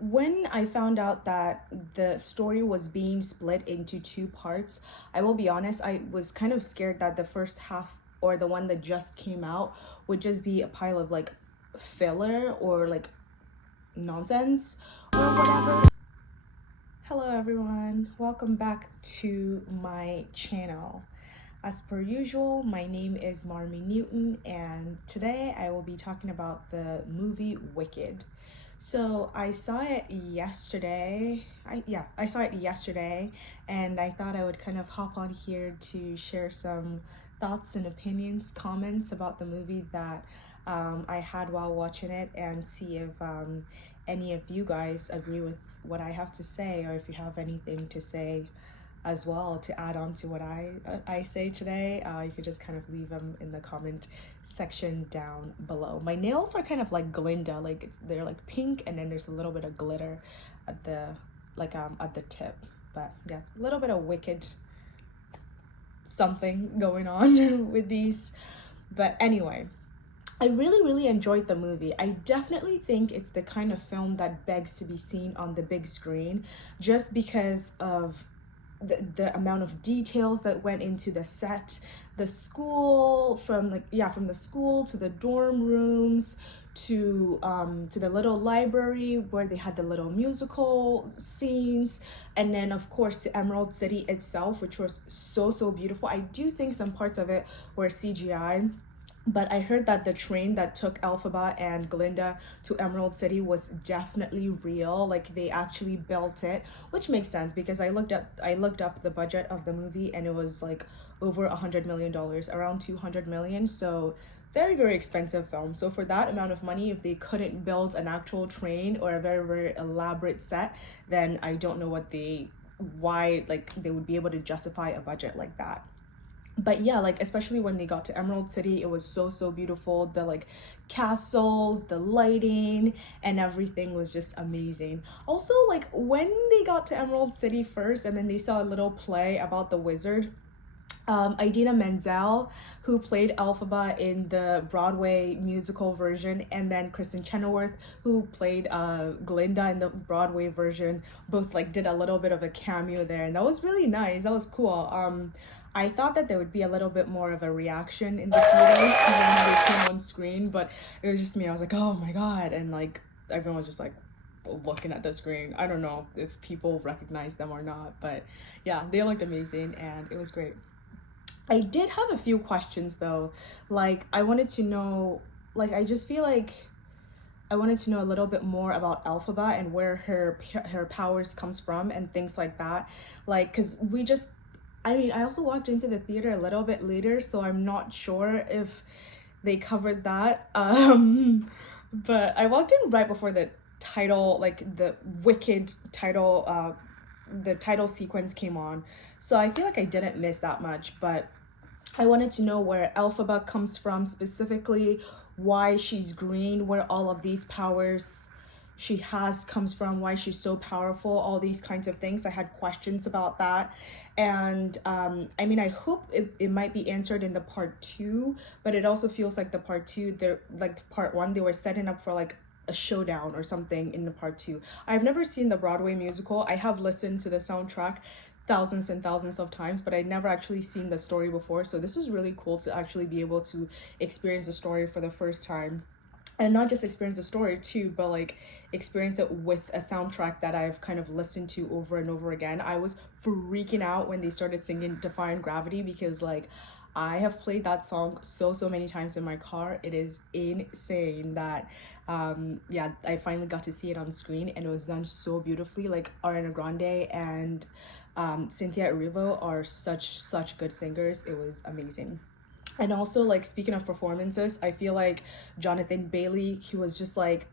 when I found out that the story was being split into two parts, I will be honest, I was kind of scared that the first half or the one that just came out would just be a pile of like filler or like nonsense or whatever. Hello everyone, welcome back to my channel. As per usual, my name is Marmy Newton, and today I will be talking about the movie Wicked. So I saw it yesterday. I saw it yesterday, and I thought I would kind of hop on here to share some thoughts and opinions, comments about the movie that I had while watching it, and see if any of you guys agree with what I have to say, or if you have anything to say as well to add on to what I say today. You could just kind of leave them in the comment section down below. My nails are kind of like Glinda, like they're like pink, and then there's a little bit of glitter at the at the tip. But yeah, a little bit of Wicked something going on with these. But anyway, I really enjoyed the movie. I definitely think it's the kind of film that begs to be seen on the big screen, just because of the amount of details that went into the set, the school, from the school to the dorm rooms to the little library where they had the little musical scenes, and then of course to Emerald City itself, which was so beautiful. I do think some parts of it were CGI, but I heard that the train that took Elphaba and Glinda to Emerald City was definitely real. Like they actually built it, which makes sense because I looked up the budget of the movie, and it was like over $100 million, around 200 million. So very expensive film. So for that amount of money, if they couldn't build an actual train or a very elaborate set, then I don't know why like they would be able to justify a budget like that. But yeah, like especially when they got to Emerald City, it was so beautiful. The like castles, the lighting, and everything was just amazing. Also, like when they got to Emerald City first, and then they saw a little play about the wizard, Idina Menzel, who played Elphaba in the Broadway musical version, and then Kristen Chenoweth, who played Glinda in the Broadway version, both like did a little bit of a cameo there, and that was really nice. That was cool. I thought that there would be a little bit more of a reaction in the theater when they came on screen, but it was just me. I was like, oh my god, and like everyone was just like looking at the screen. I don't know if people recognize them or not, but yeah, they looked amazing and it was great. I did have a few questions though. Like I wanted to know, like I just feel like I wanted to know a little bit more about Elphaba and where her powers comes from and things like that. Like, cause I also walked into the theater a little bit later, so I'm not sure if they covered that. But I walked in right before the title, like the Wicked title, the title sequence came on. So I feel like I didn't miss that much, but I wanted to know where Elphaba comes from specifically, why she's green, where all of these powers she has comes from, why she's so powerful, all these kinds of things. I had questions about that, and I mean, I hope it might be answered in the part 2, but it also feels like the part 2, they're like part 1, they were setting up for like a showdown or something in the part 2. I've never seen the Broadway musical. I have listened to the soundtrack thousands and thousands of times, but I'd never actually seen the story before, so this was really cool to actually be able to experience the story for the first time. And not just experience the story too, but like experience it with a soundtrack that I've kind of listened to over and over again. I was freaking out when they started singing Defying Gravity, because like I have played that song so many times in my car. It is insane that yeah, I finally got to see it on screen, and it was done so beautifully. Like Ariana Grande and Cynthia Erivo are such good singers. It was amazing. And also, like, speaking of performances, I feel like Jonathan Bailey, he was just like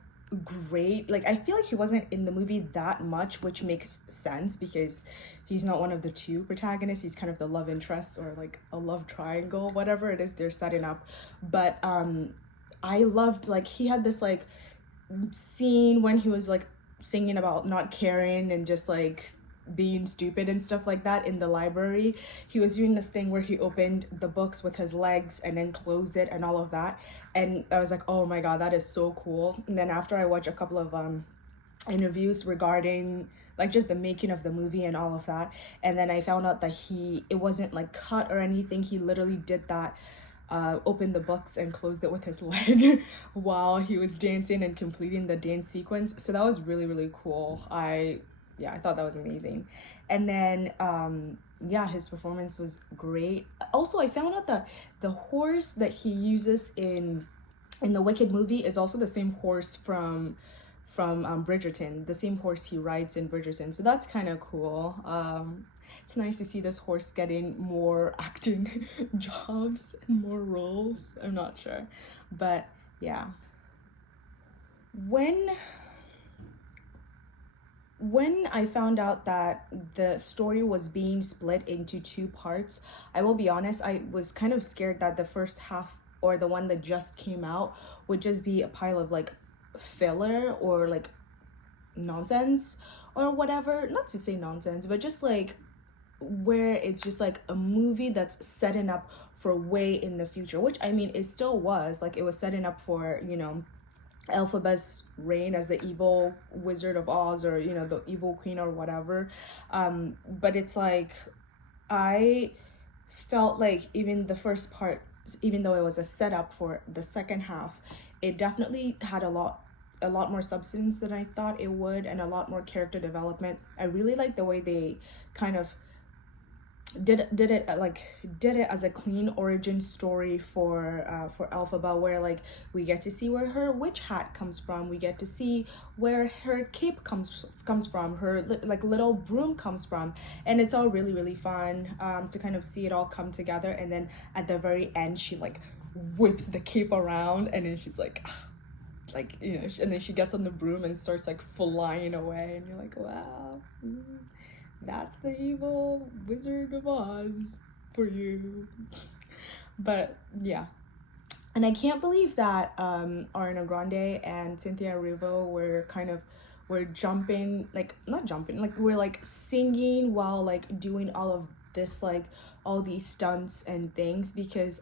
great. Like I feel like he wasn't in the movie that much, which makes sense because he's not one of the two protagonists. He's kind of the love interest, or like a love triangle, whatever it is they're setting up. But I loved, like, he had this like scene when he was like singing about not caring and just like being stupid and stuff like that in the library. He was doing this thing where he opened the books with his legs and then closed it and all of that, and I was like, oh my god, that is so cool. And then after I watched a couple of interviews regarding like just the making of the movie and all of that, and then I found out that it wasn't like cut or anything. He literally did that, opened the books and closed it with his leg while he was dancing and completing the dance sequence. So that was really, really cool. I thought that was amazing. And then yeah, his performance was great. Also, I found out that the horse that he uses in the Wicked movie is also the same horse from Bridgerton, the same horse he rides in Bridgerton. So that's kind of cool. It's nice to see this horse getting more acting jobs and more roles. I'm not sure, but yeah. When I found out that the story was being split into 2 parts, I will be honest, I was kind of scared that the first half, or the one that just came out, would just be a pile of like filler or like nonsense or whatever. Not to say nonsense, but just like where it's just like a movie that's setting up for way in the future, which I mean it still was. Like, it was setting up for, you know, Elphaba's reign as the evil Wizard of Oz, or, you know, the evil queen or whatever. But it's like, I felt like even the first part, even though it was a setup for the second half, it definitely had a lot more substance than I thought it would, and a lot more character development. I really like the way they kind of did it as a clean origin story for Elphaba, where like we get to see where her witch hat comes from, we get to see where her cape comes from, her like little broom comes from, and it's all really, really fun to kind of see it all come together. And then at the very end, she like whips the cape around, and then she's like you know, and then she gets on the broom and starts like flying away, and you're like, wow, that's the evil Wizard of Oz for you. But yeah, and I can't believe that Ariana Grande and Cynthia Erivo were jumping, like not jumping, like we're like singing while like doing all of this, like all these stunts and things, because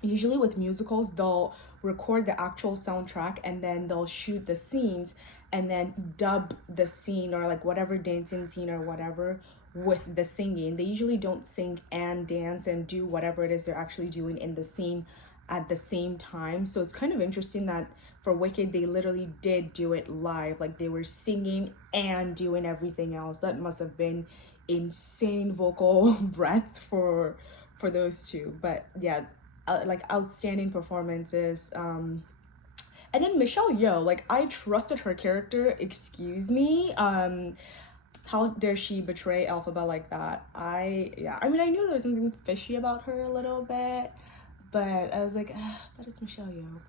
usually with musicals they'll record the actual soundtrack and then they'll shoot the scenes and then dub the scene, or like whatever dancing scene or whatever, with the singing. They usually don't sing and dance and do whatever it is they're actually doing in the scene at the same time. So it's kind of interesting that for Wicked they literally did do it live, like they were singing and doing everything else. That must have been insane vocal breath for those two. But yeah, like outstanding performances. And then Michelle Yeoh, like I trusted her character, excuse me. How dare she betray Elphaba like that? I mean, I knew there was something fishy about her a little bit, but I was like, but it's Michelle Yeoh.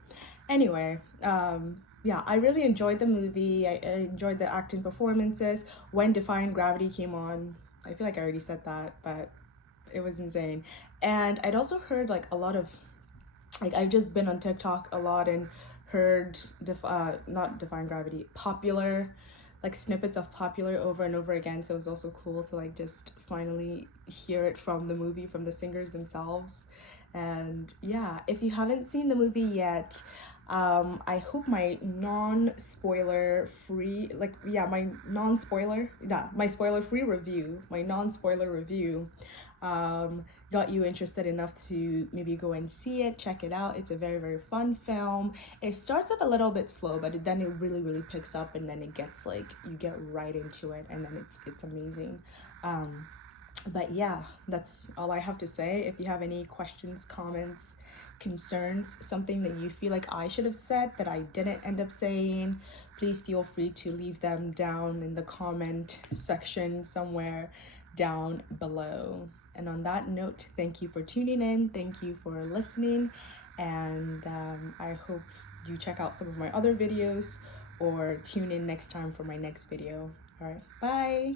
Anyway, yeah, I really enjoyed the movie. I enjoyed the acting performances. When Defying Gravity came on, I feel like I already said that, but it was insane. And I'd also heard like a lot of, like I've just been on TikTok a lot and heard not Defying Gravity, Popular, like snippets of Popular over and over again. So it was also cool to like just finally hear it from the movie, from the singers themselves. And yeah, if you haven't seen the movie yet, I hope my non-spoiler free review got you interested enough to maybe go and see it, check it out. It's a very, very fun film. It starts off a little bit slow, but then it really, really picks up, and then it gets like, you get right into it, and then it's amazing. But yeah, that's all I have to say. If you have any questions, comments, concerns, something that you feel like I should have said that I didn't end up saying, please feel free to leave them down in the comment section somewhere down below. And on that note, thank you for tuning in, thank you for listening, and I hope you check out some of my other videos or tune in next time for my next video. All right, bye.